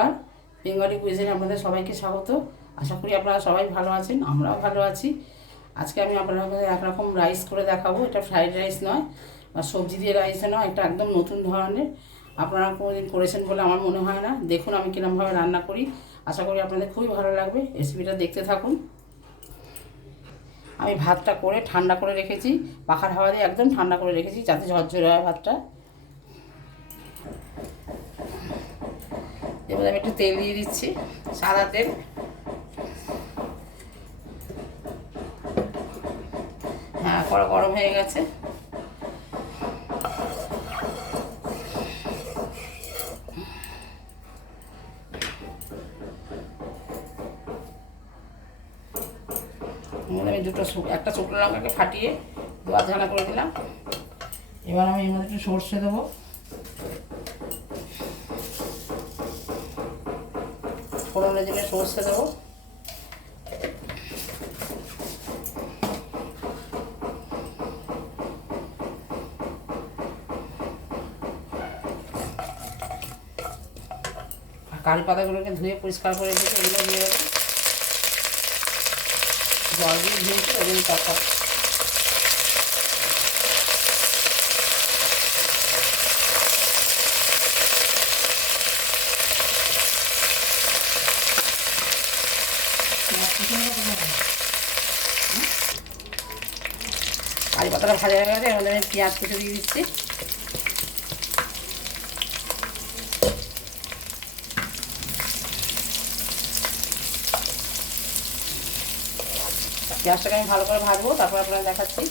নমস্কার, বেঙ্গলি কুইজিনে আপনাদের সবাইকে স্বাগত। আশা করি আপনারা সবাই ভালো আছেন, আমরাও ভালো আছি। আজকে আমি আপনাদের একরকম রাইস করে দেখাবো। এটা ফ্রাইড রাইস নয় বা সবজি দিয়ে রাইস নয়, এটা একদম নতুন ধরনের। আপনারা কোনোদিন করেছেন বলে আমার মনে হয় না। দেখুন আমি কীরকমভাবে রান্না করি, আশা করি আপনাদের খুবই ভালো লাগবে। রেসিপিটা দেখতে থাকুন। আমি ভাতটা করে ঠান্ডা করে রেখেছি, পাখার হাওয়া দিয়ে একদম ঠান্ডা করে রেখেছি যাতে ঝরঝরে হয় ভাতটা। এবার আমি একটু তেল দিয়ে দিচ্ছি, সাদা তেল। হ্যাঁ, কড়া গরম হয়ে গেছে। আমি একটা শুকনো লঙ্কাকে ফাটিয়ে দু ঝানা করে দিলাম। এবার আমি এর মধ্যে একটু সর্ষে দেবো, ফোড়নের জন্য সর্ষে দেবো। কারি পাতাগুলোকে ধুয়ে পরিষ্কার করে রেখে এগুলো দিয়ে দেবো। জল দিয়ে ধুয়েছি ওগুলো তরকার। কারি পাতাটা ভাজা হয়ে গেছে, এর মধ্যে আমি পেঁয়াজ কুচি দিয়ে দিচ্ছি। পেঁয়াজটাকে আমি ভালো করে ভাজবো, তারপর আপনারা দেখাচ্ছি।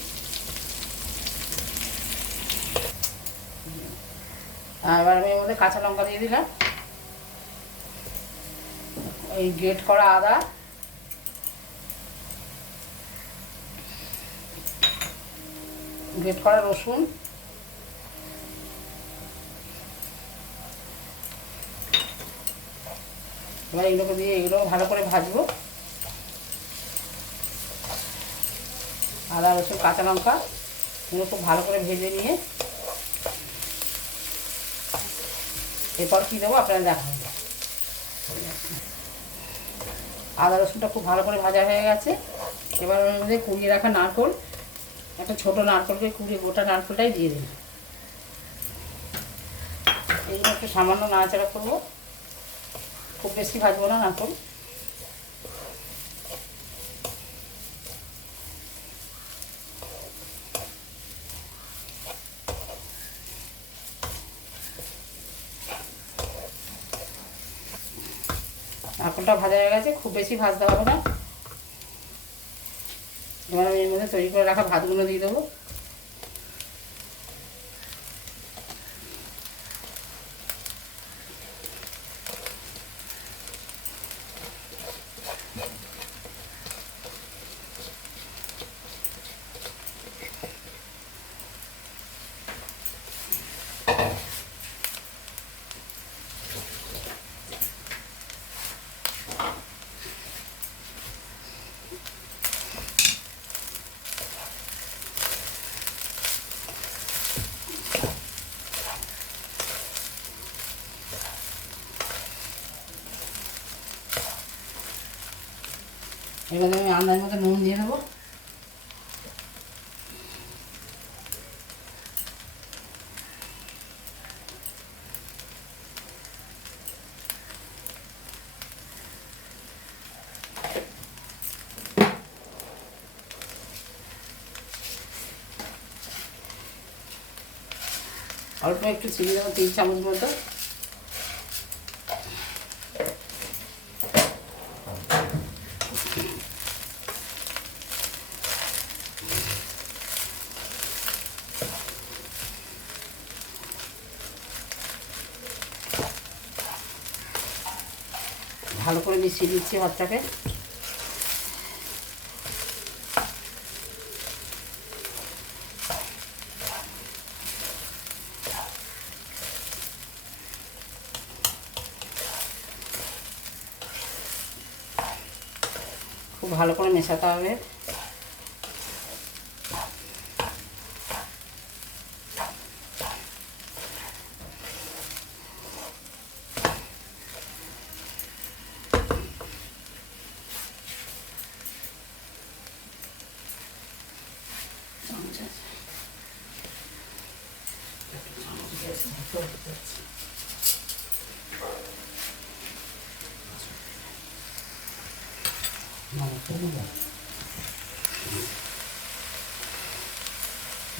এবার আমি এর মধ্যে কাঁচা লঙ্কা দিয়ে দিলাম, এই গ্রেট করা আদা, গ্রেট করা রসুন, এবার এগুলোকে দিয়ে এগুলো ভালো করে ভাজবো। আদা রসুন কাঁচা লঙ্কা এগুলো খুব ভালো করে ভেজে নিয়ে এরপর কী দেবো আপনারা দেখাবেন। আদা রসুনটা খুব ভালো করে ভাজা হয়ে গেছে। এবার ওর মধ্যে কুড়িয়ে রাখা নারকোল, একটা ছোটো নারকোলকে কুড়িয়ে গোটা নারকোলটাই দিয়ে দিন। এইগুলো একটু সামান্য নাড়াচাড়া করবো, খুব বেশি ভাজবো না নারকোল। নারকোলটা ভাজা হয়ে গেছে, খুব বেশি ভাজতে হবে না। এবার আমি এর মধ্যে তৈরি করে রাখা ভাতগুলো দিয়ে দেবো। এবারে আমি আন্দাজ মতো নুন দিয়ে দেবো। অল্প একটু চিনি দেবো, 3 চামচ মতো। ভালো করে মিশিয়ে দিচ্ছি ভাতটাকে। খুব ভালো করে মেশাতে হবে। চামচ আছে,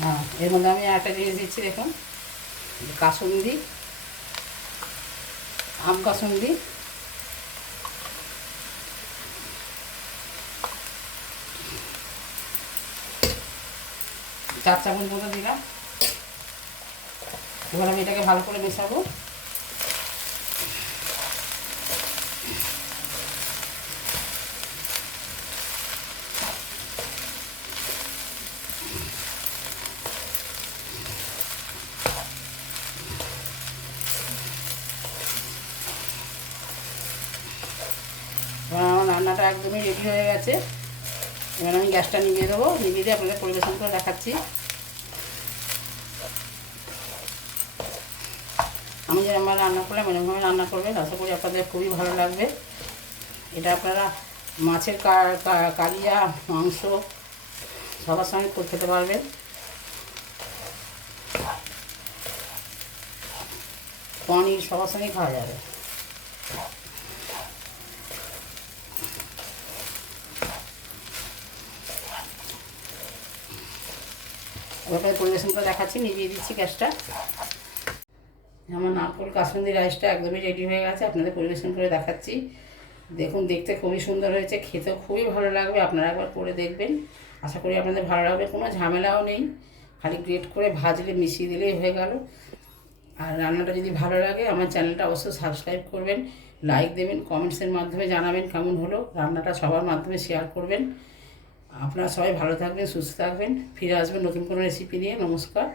হ্যাঁ এর মধ্যে আমি একটা জিনিস দিচ্ছি দেখুন, কাসুন্দি, আম কাসুন্দি, 4 চামচ মতো দিলাম। এবার আমি এটাকে ভালো করে মেশাবো। এবার আমার রান্নাটা একদমই রেডি হয়ে গেছে। এবার আমি গ্যাসটা নিভিয়ে দেবো, নিভিয়ে দিয়ে আপনাদের পরিবেশন করে দেখাচ্ছি। আমি যেরকম রান্না করলাম এরকমভাবে রান্না করবেন, আশা করি আপনাদের খুবই ভালো লাগবে। এটা আপনারা মাছের কালিয়া, মাংস সবার সঙ্গে করে খেতে পারবেন। পনির সবার সঙ্গেই খাওয়া যাবে। এবার পরিবেশন করে দেখাচ্ছি, নিভিয়ে দিচ্ছি গ্যাসটা। আমার নারকোল কাসুন্দি রাইসটা একদমই রেডি হয়ে গেছে, আপনাদের পরিবেশন করে দেখাচ্ছি। দেখুন দেখতে খুবই সুন্দর হয়েছে, খেতেও খুবই ভালো লাগবে। আপনারা একবার করে দেখবেন, আশা করি আপনাদের ভালো লাগবে। কোনো ঝামেলাও নেই, খালি গ্রেট করে ভাজলে মিশিয়ে দিলেই হয়ে গেল। আর রান্নাটা যদি ভালো লাগে আমার চ্যানেলটা অবশ্যই সাবস্ক্রাইব করবেন, লাইক দেবেন, কমেন্টসের মাধ্যমে জানাবেন কেমন হলো। রান্নাটা সবার মাধ্যমে শেয়ার করবেন। আপনারা সবাই ভালো থাকবেন, সুস্থ থাকবেন, ফিরে আসবেন নতুন কোনো রেসিপি নিয়ে। নমস্কার।